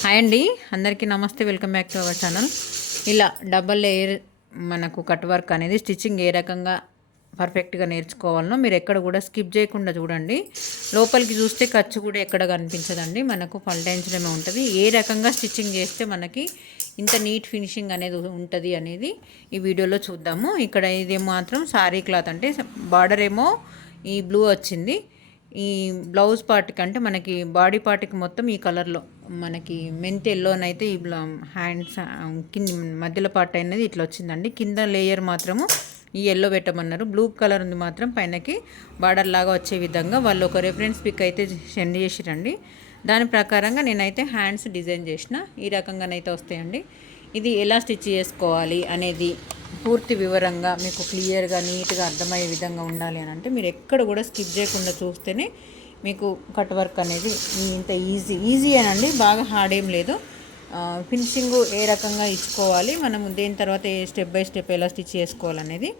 Hi అండి. అందరికీ నమస్తే. Welcome back to our channel. ఇలా డబల్ లేయర్ మనకు కట్ వర్క్ అనేది స్టిచ్చింగ్ ఏ రకంగా పర్ఫెక్ట్గా నేర్చుకోవాలనో మీరు ఎక్కడ కూడా స్కిప్ చేయకుండా చూడండి. లోపలికి చూస్తే ఖర్చు కూడా ఎక్కడ కనిపించదండి. మనకు పల్టాయించడమే ఉంటుంది. ఏ రకంగా స్టిచ్చింగ్ చేస్తే మనకి ఇంత నీట్ ఫినిషింగ్ అనేది ఉంటుంది అనేది ఈ వీడియోలో చూద్దాము. ఇక్కడ ఇది మాత్రం సారీ క్లాత్ అంటే బార్డర్ ఏమో ఈ బ్లూ వచ్చింది. ఈ బ్లౌజ్ పార్ట్కి అంటే మనకి బాడీ పార్ట్కి మొత్తం ఈ కలర్లో మనకి మెంత్ ఎల్లోనైతే ఈ హ్యాండ్స్ కింద మధ్యలో పార్ట్ అనేది ఇట్లా వచ్చిందండి. కింద లేయర్ మాత్రము ఈ ఎల్లో పెట్టమన్నారు. బ్లూ కలర్ ఉంది మాత్రం పైనకి బార్డర్ లాగా వచ్చే విధంగా వాళ్ళు ఒక రెఫరెన్స్ పిక్ అయితే సెండ్ చేసిరండి. దాని ప్రకారంగా నేనైతే హ్యాండ్స్ డిజైన్ చేసిన. ఈ రకంగానైతే వస్తాయండి. ఇది ఎలా స్టిచ్ చేసుకోవాలి అనేది పూర్తి వివరంగా మీకు క్లియర్గా నీట్గా అర్థమయ్యే విధంగా ఉండాలి అని అంటే మీరు ఎక్కడ కూడా స్కిప్ చేయకుండా చూస్తేనే మీకు కట్ వర్క్ అనేది ఇంత ఈజీ ఈజీ అనండి బాగా హార్డ్ ఏం లేదు. ఫినిషింగ్ ఏ రకంగా ఇచ్చుకోవాలి మనం దేని తర్వాత ఏ స్టెప్ బై స్టెప్ ఎలా స్టిచ్ చేసుకోవాలనేది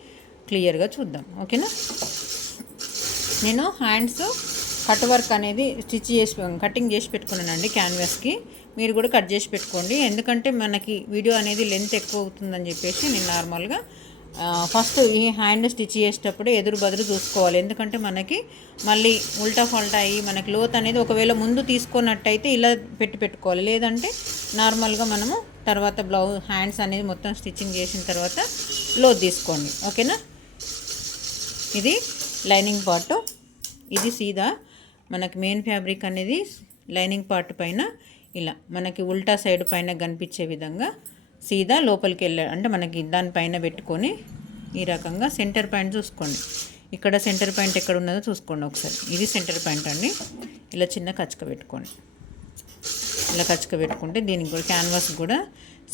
క్లియర్గా చూద్దాం ఓకేనా నేను హ్యాండ్స్ కట్ వర్క్ అనేది స్టిచ్ చేసి కటింగ్ చేసి పెట్టుకున్నానండి క్యాన్వాస్కి మీరు కూడా కట్ చేసి పెట్టుకోండి ఎందుకంటే మనకి వీడియో అనేది లెంత్ ఎక్కువ అవుతుందని చెప్పేసి నేను నార్మల్గా ఫస్ట్ ఈ హ్యాండ్ స్టిచ్ చేసేటప్పుడు ఎదురు బదురు చూసుకోవాలి. ఎందుకంటే మనకి మళ్ళీ ఉల్టా ఫల్టా అయ్యి మనకి లోత్ అనేది ఒకవేళ ముందు తీసుకున్నట్టయితే ఇలా పెట్టి పెట్టుకోవాలి. లేదంటే నార్మల్గా మనము తర్వాత బ్లౌజ్ హ్యాండ్స్ అనేది మొత్తం స్టిచ్చింగ్ చేసిన తర్వాత లోత్ తీసుకోండి. ఓకేనా? ఇది లైనింగ్ పార్ట్ ఇది సీదా మనకి మెయిన్ ఫ్యాబ్రిక్ అనేది లైనింగ్ పార్ట్ పైన ఇలా మనకి ఉల్టా సైడ్ పైన కనిపించే విధంగా సీదా లోపలికి వెళ్ళాడు అంటే మనకి దానిపైన పెట్టుకొని ఈ రకంగా సెంటర్ పాయింట్ చూసుకోండి. ఇక్కడ సెంటర్ పాయింట్ ఎక్కడ ఉన్నదో చూసుకోండి ఒకసారి. ఇది సెంటర్ పాయింట్ అండి. ఇలా చిన్న కచ్చక పెట్టుకోండి. ఇలా కచ్చక పెట్టుకుంటే దీనికి కూడా క్యాన్వాస్ కూడా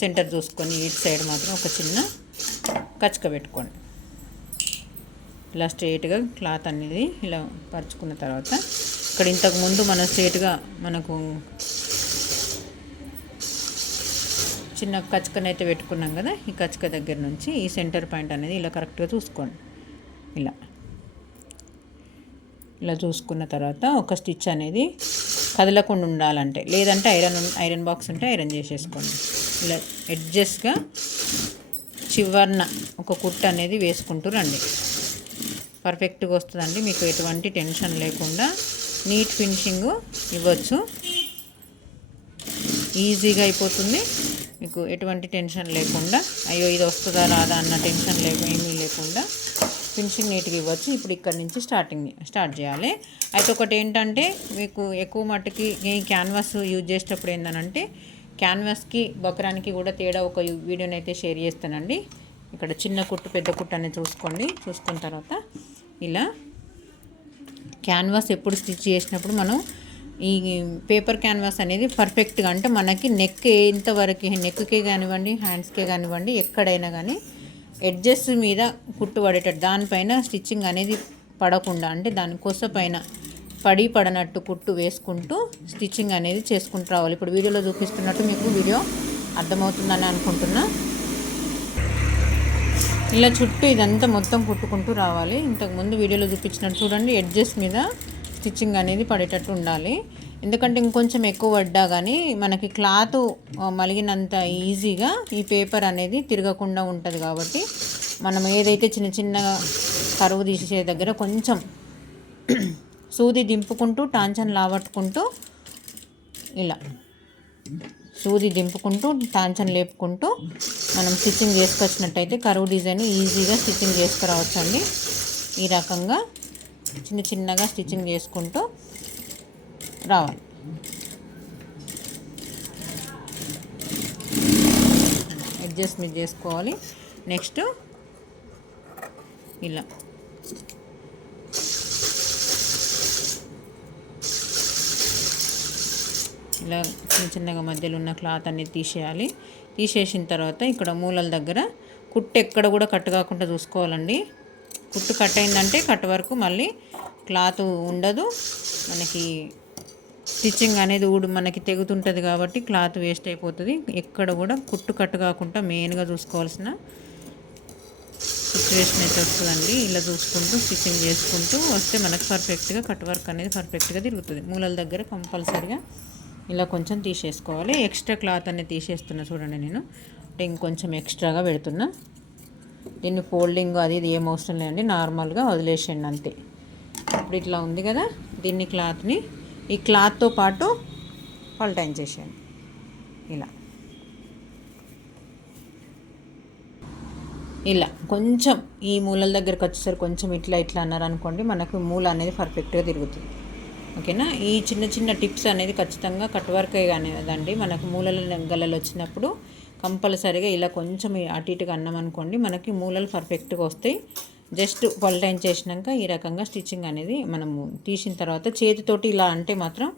సెంటర్ చూసుకొని ఇటు సైడ్ మాత్రం ఒక చిన్న కచ్చక పెట్టుకోండి. ఇలా స్ట్రేట్గా క్లాత్ అనేది ఇలా పరుచుకున్న తర్వాత ఇక్కడ ఇంతకుముందు మన మనం మనకు చిన్న కచ్చకనైతే పెట్టుకున్నాం కదా ఈ కచ్చక దగ్గర నుంచి ఈ సెంటర్ పాయింట్ అనేది ఇలా కరెక్ట్గా చూసుకోండి. ఇలా. ఇలా చూసుకున్న తర్వాత ఒక స్టిచ్ అనేది కదలకుండా ఉండాలంటే లేదంటే ఐరన్ ఐరన్ బాక్స్ ఉంటే ఐరన్ చేసేసుకోండి. ఇలా అడ్జస్ట్గా చివర్న ఒక కుట్టు అనేది వేసుకుంటూ రండి. పర్ఫెక్ట్గా వస్తుందండి మీకు ఎటువంటి టెన్షన్ లేకుండా నీట్ ఫినిషింగ్ ఇవ్వచ్చు. ఈజీగా అయిపోతుంది. మీకు ఎటువంటి టెన్షన్ లేకుండా అయ్యో ఇది వస్తుందా రాదా అన్న టెన్షన్ లేక ఏమీ లేకుండా ఫినిషింగ్ నీట్గా ఇవ్వచ్చు. ఇప్పుడు ఇక్కడ నుంచి స్టార్టింగ్ స్టార్ట్ చేయాలి. అయితే ఒకటి ఏంటంటే మీకు ఎక్కువ మట్టుకి ఈ క్యాన్వాస్ యూజ్ చేసేటప్పుడు ఏంటంటే క్యాన్వాస్కి బక్రానికి కూడా తేడా ఒక వీడియోని అయితే షేర్ చేస్తానండి. ఇక్కడ చిన్న కుట్టు పెద్ద కుట్టు అనేది చూసుకోండి. చూసుకున్న తర్వాత ఇలా క్యాన్వాస్ ఎప్పుడు స్టిచ్ చేసినప్పుడు మనం ఈ పేపర్ క్యాన్వాస్ అనేది పర్ఫెక్ట్గా అంటే మనకి నెక్ ఎంతవరకు నెక్కే కానివ్వండి హ్యాండ్స్కే కానివ్వండి ఎక్కడైనా కానీ ఎడ్జెస్ మీద కుట్టు పడేటట్టు దానిపైన స్టిచ్చింగ్ అనేది పడకుండా అంటే దాని పైన పడి పడనట్టు కుట్టు వేసుకుంటూ స్టిచ్చింగ్ అనేది చేసుకుంటూ రావాలి. ఇప్పుడు వీడియోలో చూపిస్తున్నట్టు మీకు వీడియో అర్థమవుతుందని అనుకుంటున్నా. ఇలా చుట్టూ ఇదంతా మొత్తం కుట్టుకుంటూ రావాలి. ఇంతకుముందు వీడియోలో చూపించినట్టు చూడండి ఎడ్జెస్ మీద స్టిచ్చింగ్ అనేది పడేటట్టు ఉండాలి. ఎందుకంటే ఇంకొంచెం ఎక్కువ పడ్డా కానీ మనకి క్లాత్ మలిగినంత ఈజీగా ఈ పేపర్ అనేది తిరగకుండా ఉంటుంది కాబట్టి మనం ఏదైతే చిన్న చిన్న కరువు తీసే దగ్గర కొంచెం సూది దింపుకుంటూ టాంచన్ లావట్టుకుంటూ ఇలా సూది దింపుకుంటూ టాంచన్ లేపుకుంటూ మనం స్టిచ్చింగ్ చేసుకొచ్చినట్టయితే కరువు డిజైన్ ఈజీగా స్టిచ్చింగ్ చేసుకురావచ్చు అండి ఈ రకంగా చిన్న చిన్నగా స్టిచ్చింగ్ చేసుకుంటూ రావాలి. అడ్జస్ట్మెంట్ చేసుకోవాలి. నెక్స్ట్ ఇలా. ఇలా చిన్న చిన్నగా మధ్యలో ఉన్న క్లాత్ అనేది తీసేయాలి. తీసేసిన తర్వాత ఇక్కడ మూలల దగ్గర కుట్టు ఎక్కడ కూడా కట్టు కాకుండా చూసుకోవాలండి. కుట్టు కట్ అయిందంటే కట్ వరకు మళ్ళీ క్లాత్ ఉండదు. మనకి స్టిచ్చింగ్ అనేది ఊడు మనకి తెగుతుంటుంది కాబట్టి క్లాత్ వేస్ట్ అయిపోతుంది. ఎక్కడ కూడా కుట్టు కట్టు కాకుండా మెయిన్గా చూసుకోవాల్సిన సిచ్యువేషన్ అయితే వస్తుందండి. ఇలా చూసుకుంటూ స్టిచ్చింగ్ చేసుకుంటూ వస్తే మనకు పర్ఫెక్ట్గా కట్ వర్క్ అనేది పర్ఫెక్ట్గా తిరుగుతుంది. మూలల దగ్గర కంపల్సరిగా ఇలా కొంచెం తీసేసుకోవాలి. ఎక్స్ట్రా క్లాత్ అనేది తీసేస్తున్నా చూడండి నేను. అంటే ఇంకొంచెం ఎక్స్ట్రాగా పెడుతున్నా. దీన్ని ఫోల్డింగ్ అది ఇది ఏం అవసరం లేదండి నార్మల్గా వదిలేసేయండి అంతే. ఇప్పుడు ఇట్లా ఉంది కదా దీన్ని క్లాత్ని ఈ క్లాత్తో పాటు పల్టైన్ చేసేయండి. ఇలా. ఇలా. కొంచెం ఈ మూలల దగ్గరకు వచ్చేసరికి కొంచెం ఇట్లా ఇట్లా అన్నారు అనుకోండి మనకు మూల అనేది పర్ఫెక్ట్గా తిరుగుతుంది. ఓకేనా? ఈ చిన్న చిన్న టిప్స్ అనేది ఖచ్చితంగా కట్ వర్క్ కానిదండి మనకు మూలల గల్లలు వచ్చినప్పుడు కంపల్సరీగా ఇలా కొంచెం అటు ఇటుగా అన్నాం అనుకోండి మనకి మూలలు పర్ఫెక్ట్గా వస్తాయి. జస్ట్ పల్టైన్ చేసినాక ఈ రకంగా స్టిచ్చింగ్ అనేది మనము తీసిన తర్వాత చేతితోటి ఇలా అంటే మాత్రం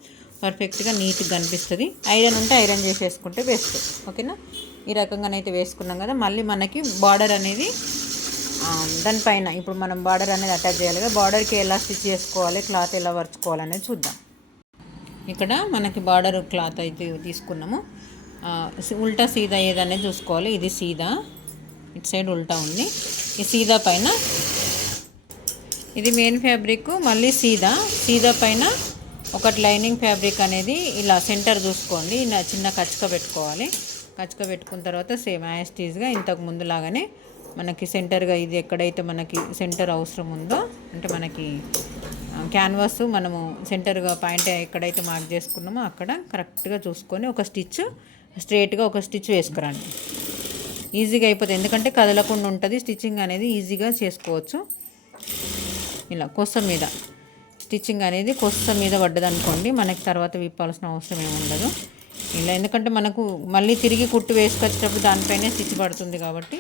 పర్ఫెక్ట్గా నీట్గా కనిపిస్తుంది ఐరన్ ఉంటే ఐరన్ చేసేసుకుంటే బెస్ట్ ఓకేనా? ఈ రకంగానైతే వేసుకున్నాం కదా మళ్ళీ మనకి బార్డర్ అనేది దానిపైన ఇప్పుడు మనం బార్డర్ అనేది అటాచ్ చేయాలి కదా బార్డర్కి ఎలా స్టిచ్ చేసుకోవాలి క్లాత్ ఎలా వరుచుకోవాలనేది చూద్దాం. ఇక్కడ మనకి బార్డర్ క్లాత్ అయితే తీసుకున్నాము. ఉల్టా సీదా ఏదనేది చూసుకోవాలి. ఇది సీదా. ఇటు సైడ్ ఉల్టా ఉంది. ఈ సీదా పైన ఇది మెయిన్ ఫ్యాబ్రిక్ మళ్ళీ సీదా. సీదా పైన ఒకటి లైనింగ్ ఫ్యాబ్రిక్ అనేది ఇలా సెంటర్ చూసుకోండి. ఇలా చిన్న కచ్చక పెట్టుకోవాలి. కచ్చక పెట్టుకున్న తర్వాత సేమ్ యాస్టీజ్గా ఇంతకు ముందు లాగానే మనకి సెంటర్గా ఇది ఎక్కడైతే మనకి సెంటర్ అవసరం ఉందో అంటే మనకి క్యాన్వాస్ మనము సెంటర్గా పాయింట్ ఎక్కడైతే మార్క్ చేసుకున్నామో అక్కడ కరెక్ట్గా చూసుకొని ఒక స్టిచ్ స్ట్రేట్గా ఒక స్టిచ్ వేసుకురండి. ఈజీగా అయిపోతుంది ఎందుకంటే కదలకుండా ఉంటుంది. స్టిచ్చింగ్ అనేది ఈజీగా చేసుకోవచ్చు. ఇలా కొస్స మీద. స్టిచ్చింగ్ అనేది కొస్స మీద పడ్డదనుకోండి మనకి తర్వాత విప్పాల్సిన అవసరం ఏమి ఉండదు. ఇలా ఎందుకంటే మనకు మళ్ళీ తిరిగి కుట్టు వేసుకొచ్చేటప్పుడు దానిపైనే స్టిచ్ పడుతుంది కాబట్టి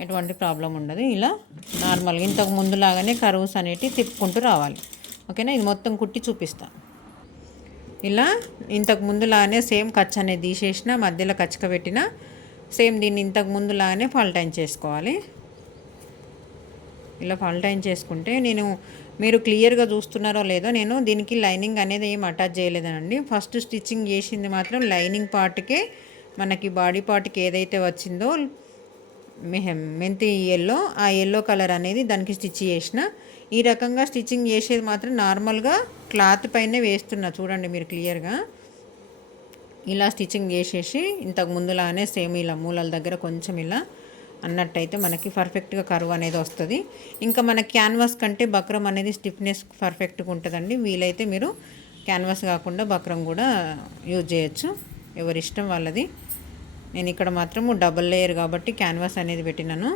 ఎటువంటి ప్రాబ్లం ఉండదు. ఇలా నార్మల్గా ఇంతకు ముందులాగానే కరువుస్ అనేటివి తిప్పుకుంటూ రావాలి. ఓకేనా? ఇది మొత్తం కుట్టి చూపిస్తాను ఇలా ఇంతకు ముందులాగానే సేమ్ కచ్చ అనేది తీసేసిన మధ్యలో కచ్చక పెట్టిన సేమ్ దీన్ని ఇంతకు ముందులాగానే ఫాల్టైన్ చేసుకోవాలి. ఇలా ఫాల్టైన్ చేసుకుంటే నేను మీరు క్లియర్గా చూస్తున్నారో లేదో నేను దీనికి లైనింగ్ అనేది ఏం అటాచ్ చేయలేదనండి. ఫస్ట్ స్టిచ్చింగ్ చేసింది మాత్రం లైనింగ్ పార్ట్కే మనకి బాడీ పార్ట్కి ఏదైతే వచ్చిందో మెంతి ఎల్లో ఆ ఎల్లో కలర్ అనేది దానికి స్టిచ్ చేసిన. ఈ రకంగా స్టిచ్చింగ్ చేసేది మాత్రం నార్మల్గా క్లాత్ పైన వేస్తున్నా. చూడండి మీరు క్లియర్గా. ఇలా స్టిచ్చింగ్ చేసేసి ఇంతకు ముందులానే సేమ్ ఇలా మూలల దగ్గర కొంచెం ఇలా అన్నట్టయితే మనకి పర్ఫెక్ట్గా కరువు అనేది వస్తుంది. ఇంకా మన క్యాన్వాస్ కంటే బక్రం అనేది స్టిఫ్నెస్ పర్ఫెక్ట్గా ఉంటుందండి. వీలైతే మీరు క్యాన్వాస్ కాకుండా బక్రం కూడా యూజ్ చేయొచ్చు. ఎవరిష్టం వాళ్ళది. నేను ఇక్కడ మాత్రము డబల్ లేయర్ కాబట్టి క్యాన్వాస్ అనేది పెట్టినాను.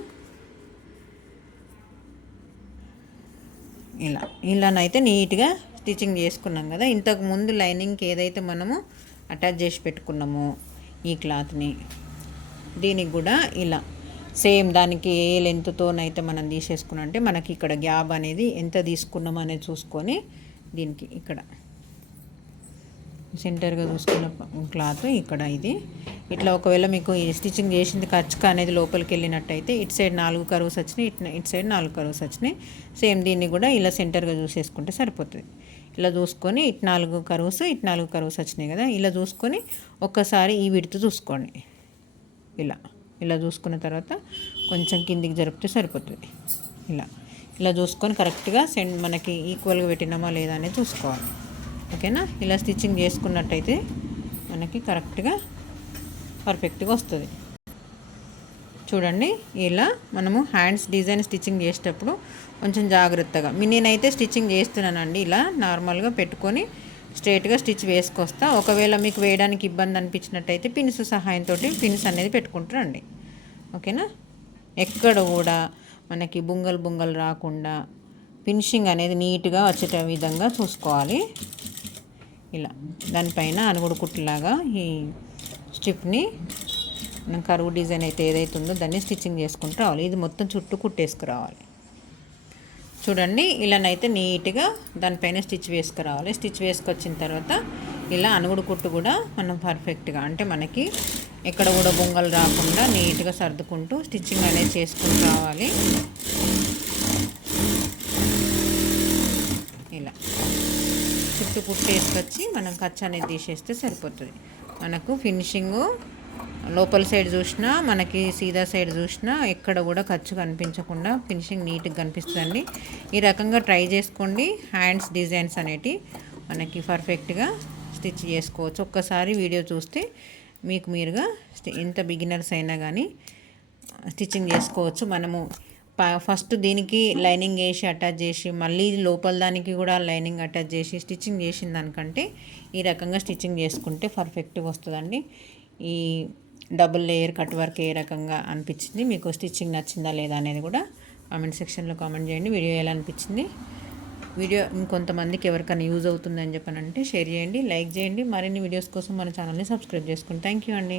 ఇలా ఇలానైతే నీట్గా స్టిచ్చింగ్ చేసుకున్నాం కదా. ఇంతకు ముందు లైనింగ్కి ఏదైతే మనము అటాచ్ చేసి పెట్టుకున్నామో ఈ క్లాత్ని దీనికి కూడా ఇలా. సేమ్ దానికి ఏ లెంత్తోనైతే మనం తీసేసుకున్నంటే మనకి ఇక్కడ గ్యాప్ అనేది ఎంత తీసుకున్నాం అనేది చూసుకొని దీనికి ఇక్కడ. సెంటర్గా చూసుకున్న క్లాత్ ఇక్కడ ఇది. ఇట్లా ఒకవేళ మీకు స్టిచ్చింగ్ చేసింది ఖర్చుక అనేది లోపలికి వెళ్ళినట్టయితే ఇటు సైడ్ నాలుగు కరువుస్ వచ్చినాయి ఇటు ఇటు సైడ్ నాలుగు కరువుస్ వచ్చినాయి. సేమ్ దీన్ని కూడా ఇలా సెంటర్గా చూసేసుకుంటే సరిపోతుంది. ఇలా చూసుకొని ఇటు నాలుగు కరువుస్ ఇటు నాలుగు కరువుస్ వచ్చినాయి కదా ఇలా చూసుకొని ఒక్కసారి ఈ విడుతు చూసుకోండి. ఇలా ఇలా చూసుకున్న తర్వాత కొంచెం కిందికి జరిపితే సరిపోతుంది. ఇలా ఇలా చూసుకొని కరెక్ట్గా సెండ్ మనకి ఈక్వల్గా పెట్టినామా లేదా అనేది చూసుకోవాలి. ఓకేనా? ఇలా స్టిచ్చింగ్ చేసుకున్నట్టయితే మనకి కరెక్ట్గా పర్ఫెక్ట్గా వస్తుంది. చూడండి ఇలా మనము హ్యాండ్స్ డిజైన్ స్టిచ్చింగ్ చేసేటప్పుడు కొంచెం జాగ్రత్తగా నేనైతే స్టిచ్చింగ్ చేస్తున్నానండి ఇలా నార్మల్గా పెట్టుకొని స్ట్రేట్గా స్టిచ్ వేసుకొస్తా. ఒకవేళ మీకు వేయడానికి ఇబ్బంది అనిపించినట్టయితే పిన్స్ సహాయంతో పిన్స్ అనేది పెట్టుకుంటారండి. ఓకేనా? ఎక్కడ కూడా మనకి బుంగలు బుంగలు రాకుండా ఫినిషింగ్ అనేది నీట్గా వచ్చేట విధంగా చూసుకోవాలి. ఇలా దానిపైన అనుగుడు కుట్టులాగా ఈ స్టిప్ని మనం కరువు డిజైన్ అయితే ఏదైతే ఉందో దాన్ని స్టిచ్చింగ్ చేసుకుంటూ రావాలి. ఇది మొత్తం చుట్టూ కుట్టేసుకురావాలి. చూడండి ఇలానైతే నీట్గా దానిపైన స్టిచ్ వేసుకురావాలి. స్టిచ్ వేసుకొచ్చిన తర్వాత ఇలా అనుగుడు కుట్టు కూడా మనం పర్ఫెక్ట్గా అంటే మనకి ఎక్కడ కూడా బొంగలు రాకుండా నీట్గా సర్దుకుంటూ స్టిచ్చింగ్ అనేది చేసుకుంటూ రావాలి ఇలా చుట్టూ కుట్టు వేసుకొచ్చి మనం ఖర్చు అనేది తీసేస్తే సరిపోతుంది. మనకు ఫినిషింగు లోపల సైడ్ చూసినా మనకి సీదా సైడ్ చూసినా ఎక్కడ కూడా ఖర్చు కనిపించకుండా ఫినిషింగ్ నీట్గా కనిపిస్తుందండి. ఈ రకంగా ట్రై చేసుకోండి. హ్యాండ్స్ డిజైన్స్ అనేటివి మనకి పర్ఫెక్ట్గా స్టిచ్ చేసుకోవచ్చు. ఒక్కసారి వీడియో చూస్తే మీకు మీరుగా ఎంత బిగినర్స్ అయినా కానీ స్టిచ్చింగ్ చేసుకోవచ్చు. మనము ఫస్ట్ దీనికి లైనింగ్ వేసి అటాచ్ చేసి మళ్ళీ లోపల దానికి కూడా లైనింగ్ అటాచ్ చేసి స్టిచ్చింగ్ చేసిన దానికంటే ఈ రకంగా స్టిచ్చింగ్ చేసుకుంటే పర్ఫెక్ట్గా వస్తుందండి. ఈ డబుల్ లేయర్ కట్ వర్క్ ఏ రకంగా అనిపించింది? మీకు స్టిచ్చింగ్ నచ్చిందా లేదా అనేది కూడా కామెంట్ సెక్షన్లో కామెంట్ చేయండి. వీడియో ఎలా అనిపించింది? వీడియో ఇంకొంతమందికి ఎవరికైనా యూజ్ అవుతుందని చెప్పనంటే షేర్ చేయండి లైక్ చేయండి. మరిన్ని వీడియోస్ కోసం మన ఛానల్ని సబ్స్క్రైబ్ చేసుకోండి థ్యాంక్ యూ అండి.